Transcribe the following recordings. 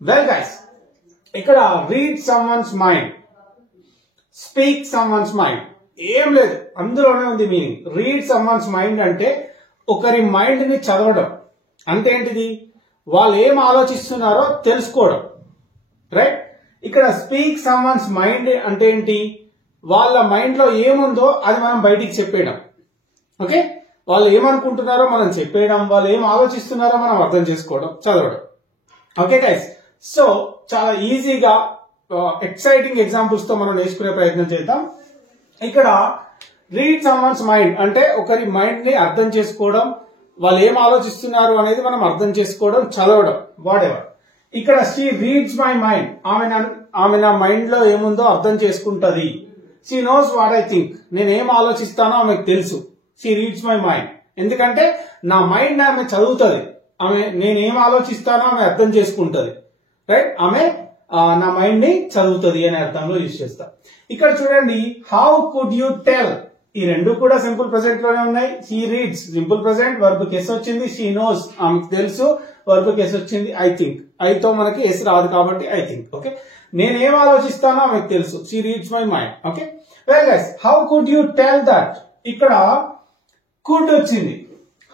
Well guys, ఇక్కడ read someone's mind, speak someone's mind ఏం లేదు, అందులోనే ఉంది మీనింగ్. రీడ్ సమ్వన్స్ మైండ్ అంటే ఒకరి మైండ్ ని చదవడం అంటే ఏంటిది, వాళ్ళు ఏం ఆలోచిస్తున్నారో తెలుసుకోవడం, రైట్. ఇక్కడ స్పీక్ సమ్వన్స్ మైండ్ అంటే ఏంటి, వాళ్ళ మైండ్ లో ఏముందో అది మనం బయటికి చెప్పేయడం. ఓకే, వాళ్ళు ఏమనుకుంటున్నారో మనం చెప్పేయడం, వాళ్ళు ఏం ఆలోచిస్తున్నారో మనం అర్థం చేసుకోవడం, చదవడం. ఓకే గైస్, సో చాలా ఈజీగా ఎక్సైటింగ్ ఎగ్జాంపుల్స్ తో మనం నేర్చుకునే ప్రయత్నం చేద్దాం. ఇక్కడ రీడ్ సమ్వన్స్ మైండ్ అంటే ఒకరి మైండ్ ని అర్థం చేసుకోవడం, వాళ్ళు ఏం ఆలోచిస్తున్నారు అనేది మనం అర్థం చేసుకోవడం, చదవడం, వాట్ ఎవర్. ఇక్కడ షీ రీడ్స్ మై మైండ్, ఆమె నా మైండ్ లో ఏముందో అర్థం చేసుకుంటది. She knows what I think, నేనేం ఆలోచిస్తానో ఆమెకు తెలుసు. షీ రీడ్స్ మై మైండ్ ఎందుకంటే నా మైండ్ ఆమె చదువుతుంది, ఆమె నేనేం ఆలోచిస్తానో ఆమె అర్థం చేసుకుంటది, రైట్. ఆమె నా మైండ్ ని చదువుతుంది అనే అర్థంలో యూజ్ చేస్తా. ఇక్కడ చూడండి, హౌ కుడ్ యూ టెల్, ఈ రెండు కూడా సింపుల్ ప్రెసెంట్ లోనే ఉన్నాయి. She reads simple present, verb కెస్ వచ్చింది. షీ నోస్ ఆమెకు తెలుసు, వర్బ్ కెస్ వచ్చింది. ఐ థింక్, ఐతో మనకి ఎస్ రాదు కాబట్టి ఐ థింక్. ఓకే, నేనేం ఆలోచిస్తానో ఆమెకు తెలుసు. She reads my mind. Okay, well guys, how could you tell that, ఇక్కడ కుడ్ వచ్చింది.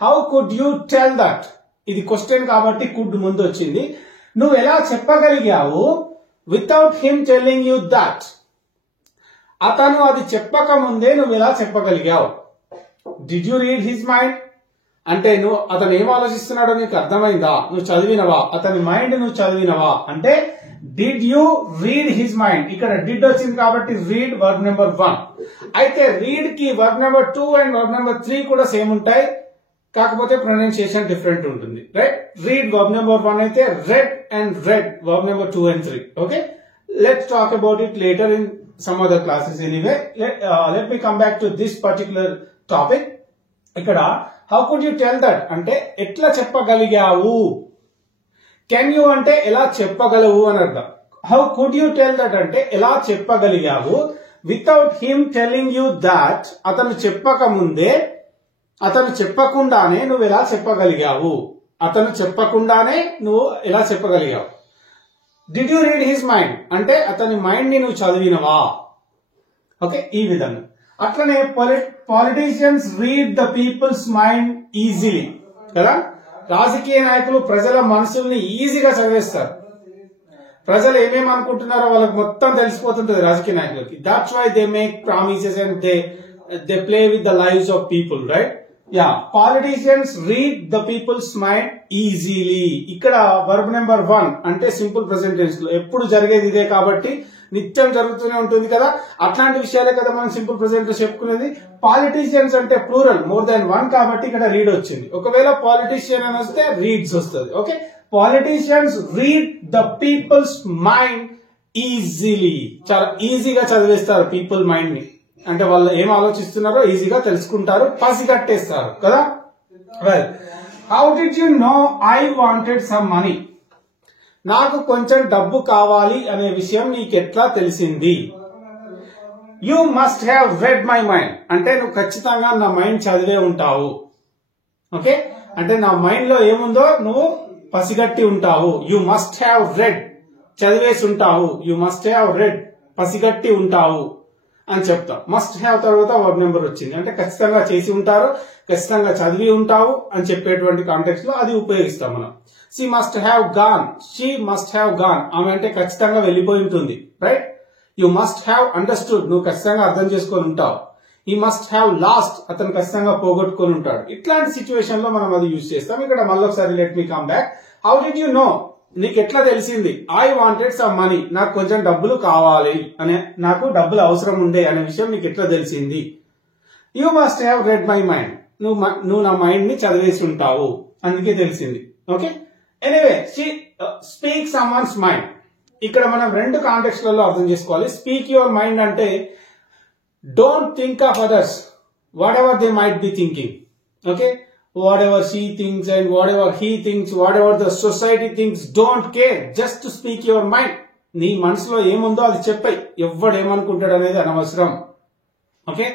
How could you tell that, ఇది క్వశ్చన్ కాబట్టి కుడ్ ముందు వచ్చింది. నువ్వు ఎలా చెప్పగలిగావు, without him telling you that, అతను అది చెప్పక ముందే నువ్వు ఎలా చెప్పగలిగావు. Did you read his mind అంటే నువ్వు అతను ఏం ఆలోచిస్తున్నాడో నీకు అర్థమైందా, నువ్వు చదివినవా, అతని మైండ్ నువ్వు చదివినవా అంటే did you read his mind. ఇక్కడ డిడ్ వచ్చింది కాబట్టి రీడ్ వర్బ్ నెంబర్ 1. అయితే రీడ్ కి verb number 2 and verb number 3 కూడా సేమ్ ఉంటాయి, కాకపోతే ప్రొనౌన్సియేషన్ డిఫరెంట్ ఉంటుంది, రైట్. రీడ్ వర్బ్ నెంబర్ 1 అయితే red and red verb number 2 and 3. Okay, let's talk about it later in some other classes anyway. Let me come back to this particular topic. ఇక్కడ how could you tell that అంటే ఎట్లా చెప్పగలిగావు. Can you అంటే ఎలా చెప్పగలవు అని అర్థం. how could you tell that అంటే ఎలా చెప్పగలిగావు. without him telling you that అతను చెప్పక ముందే, అతను చెప్పకుండానే నువ్వు ఎలా చెప్పగలిగావు, అతను చెప్పకుండానే నువ్వు ఎలా చెప్పగలిగావు. Did you read his mind అంటే అతని మైండ్ ని నువ్వు చదివినవా. ఓకే, ఈ విధంగా. అట్లనే politicians read the people's mind easily కదా. రాజకీయ నాయకులు ప్రజల మనసుల్ని ఈజీగా చదివేస్తారు. ప్రజలు ఏమేమి అనుకుంటున్నారో వాళ్ళకి మొత్తం తెలిసిపోతుంటది రాజకీయ నాయకులకి. That's why they make promises and they play with the lives of people, right. Yeah, politicians read the people's mind easily. ఇక్కడ వర్బ్ నెంబర్ 1 అంటే సింపుల్ ప్రెసెంట్ టెన్స్ లో ఎప్పుడు జరిగేది ఇదే కాబట్టి నిత్యం జరుగుతూనే ఉంటుంది కదా. అట్లాంటి విషయాలే కదా మనం సింపుల్ ప్రెసెంట్ లో చెప్పుకునేది. పాలిటీషియన్స్ అంటే ప్లూరల్, మోర్ దాన్ 1 కాబట్టి ఇక్కడ రీడ్ వచ్చింది. ఒకవేళ పాలిటీషియన్ అని వస్తే రీడ్స్ వస్తుంది. Okay, politicians read the people's mind easily, చాలా ఈజీగా చదివేస్తారు పీపుల్ మైండ్ ని. అంటే వాళ్ళు ఏం ఆలోచిస్తున్నారో ఈజీగా తెలుసుకుంటారు, పసిగట్టేస్తారు కదా. Well, how did you know I wanted some money, నాకు కొంచెం డబ్బు కావాలి అనే విషయం నీకెట్లా తెలిసింది. You must have read my mind అంటే నువ్వు ఖచ్చితంగా నా మైండ్ చదివే ఉంటావు. ఓకే, అంటే నా మైండ్ లో ఏముందో నువ్వు పసిగట్టి ఉంటావు. యూ మస్ట్ హ్యావ్ రెడ్, చదివేసి ఉంటావు. యూ మస్ట్ హ్యావ్ రెడ్, పసిగట్టి ఉంటావు అని చెప్తాం. మస్ట్ హ్యావ్ తర్వాత వర్బ్ నెంబర్ వచ్చింది అంటే ఖచ్చితంగా చేసి ఉంటారు, ఖచ్చితంగా చదివి ఉంటావు అని చెప్పేటువంటి కాంటెక్స్ట్ లో అది ఉపయోగిస్తాం మనం. She must have gone, she must have gone, ఆమె అంటే ఖచ్చితంగా వెళ్ళిపోయి ఉంటుంది, right. You must have understood, నువ్వు ఖచ్చితంగా అర్థం చేసుకొని ఉంటావు. ఈ మస్ట్ హ్యావ్ లాస్ట్, అతను ఖచ్చితంగా పోగొట్టుకొని ఉంటాడు. ఇట్లాంటి సిచ్యువేషన్ లో మనం అది యూజ్ చేస్తాం. ఇక్కడ మళ్ళీ ఒకసారి let me come back. How did you know, నీకు ఎట్లా తెలిసింది. ఐ వాంటెడ్ సమ్ మనీ, నాకు కొంచెం డబ్బులు కావాలి అనే, నాకు డబ్బులు అవసరం ఉండే అనే విషయం నీకు ఎట్లా తెలిసింది. You must have read my mind, నువ్వు నా మైండ్ ని చదివేసి ఉంటావు అందుకే తెలిసింది. Okay, anyway, speak someone's mind. ఇక్కడ మనం రెండు కాంటెక్స్ట్ లలో అర్థం చేసుకోవాలి. స్పీక్ యువర్ మైండ్ అంటే don't think of others, what ever they might be thinking. Okay, whatever she thinks and whatever he thinks, whatever the society thinks, don't care, just to speak your mind. నీ మనసులో ఏముందో అది చెప్పాయి, ఎవడు ఏమనుకుంటాడు అనేది అనవసరం. Okay,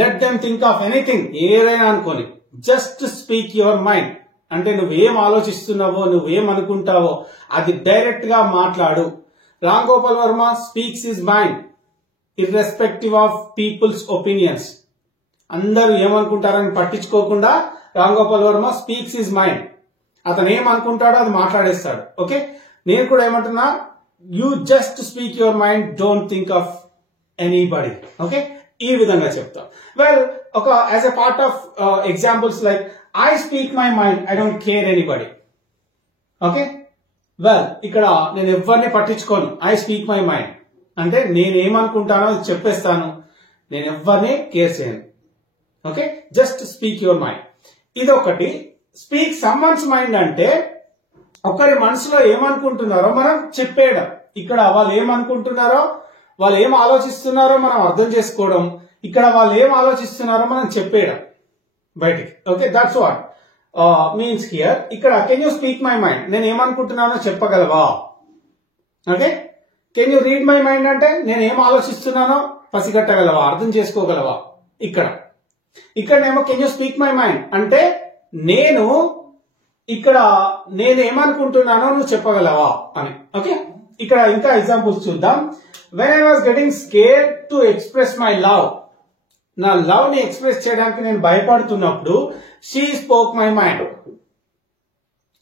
let them think of anything, ఏదైనా అనుకోని, జస్ట్ స్పీక్ యువర్ మైండ్. అంటే నువ్వేం ఆలోచిస్తున్నావో నువ్వేం అనుకుంటావో అది డైరెక్ట్ గా మాట్లాడు. Ram Gopal Varma speaks his mind irrespective of people's opinions. అందరూ ఏమనుకుంటారని పట్టించుకోకుండా Ram Gopal Varma speaks his mind. అతను ఏమనుకుంటాడో అది మాట్లాడేస్తాడు. ఓకే, నేను కూడా ఏమంటున్నా, you just speak your mind, don't think of anybody. Okay, ఈ విధంగా చెప్తా. వెల్, ఒక as a part of examples like I speak my mind, I don't care anybody. Okay, well ఇక్కడ నేను ఎవరిని పట్టించుకోను. ఐ స్పీక్ మై మైండ్ అంటే నేనేమనుకుంటానో అది చెప్పేస్తాను, నేను ఎవరిని కేర్ చేయను. Okay, just speak your mind. ఇదొకటి. స్పీక్ సమ్వన్స్ మైండ్ అంటే ఒకరి మనసులో ఏమనుకుంటున్నారో మనం చెప్పేయడం. ఇక్కడ వాళ్ళు ఏమనుకుంటున్నారో, వాళ్ళు ఏం ఆలోచిస్తున్నారో మనం అర్థం చేసుకోవడం. ఇక్కడ వాళ్ళు ఏం ఆలోచిస్తున్నారో మనం చెప్పేయడం బయటికి. Okay, that's what means here. ఇక్కడ can you speak my mind, నేను ఏమనుకుంటున్నానో చెప్పగలవా. Okay, can you read my mind అంటే నేను ఏం ఆలోచిస్తున్నానో పసిగట్టగలవా, అర్థం చేసుకోగలవా. ఇక్కడనేమో can you speak my mind అంటే నేనేమనుకుంటున్నానో నువ్వు చెప్పగలవా అని. ఓకే, ఇక్కడ ఇంకా ఎగ్జాంపుల్స్ చూద్దాం. When I was getting scared to express my love, నా లవ్ ని ఎక్స్ప్రెస్ చేయడానికి నేను భయపడుతున్నప్పుడు she spoke my mind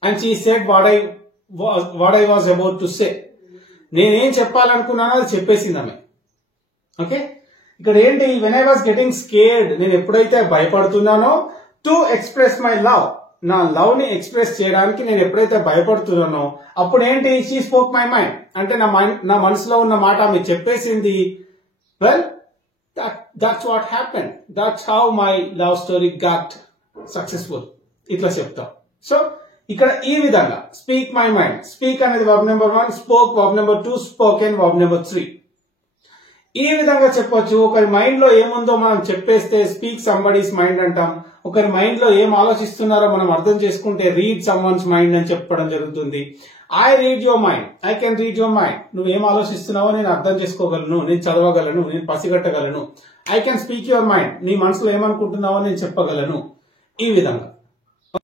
and she said what I was about to say. నేనేం చెప్పాలనుకున్నానో అది చెప్పేసింది ఆమె. ఓకే, ఇక్కడ ఏంటి, when I was getting scared, నేను ఎప్పుడైతే భయపడుతున్నానో, టు ఎక్స్ప్రెస్ మై లవ్, నా లవ్ ని ఎక్స్ప్రెస్ చేయడానికి నేను ఎప్పుడైతే భయపడుతున్నానో అప్పుడు ఏంటి, షీ స్పోక్ మై మైండ్ అంటే నా మనసులో ఉన్న మాట ఆమె చెప్పేసింది. Well, that's what happen, that's how my love story got successful. ఇట్లా చెప్తాం. సో ఇక్కడ ఈ విధంగా స్పీక్ మై మైండ్, స్పీక్ అనేది verb number 1, spoke verb number 2, spoken verb number 3. ఈ విధంగా చెప్పొచ్చు. ఒకరి మైండ్ లో ఏముందో మనం చెప్పేస్తే స్పీక్ సంబడీస్ మైండ్ అంటాం. ఒకరి మైండ్ లో ఏం ఆలోచిస్తున్నారో మనం అర్థం చేసుకుంటే రీడ్ సమ్వన్స్ మైండ్ అని చెప్పడం జరుగుతుంది. I read your mind, I can read your mind. నువ్వేం ఆలోచిస్తున్నావో నేను అర్థం చేసుకోగలను, నేను చదవగలను, నేను పసిగట్టగలను. I can speak your mind, నీ మనసులో ఏమనుకుంటున్నావో నేను చెప్పగలను. ఈ విధంగా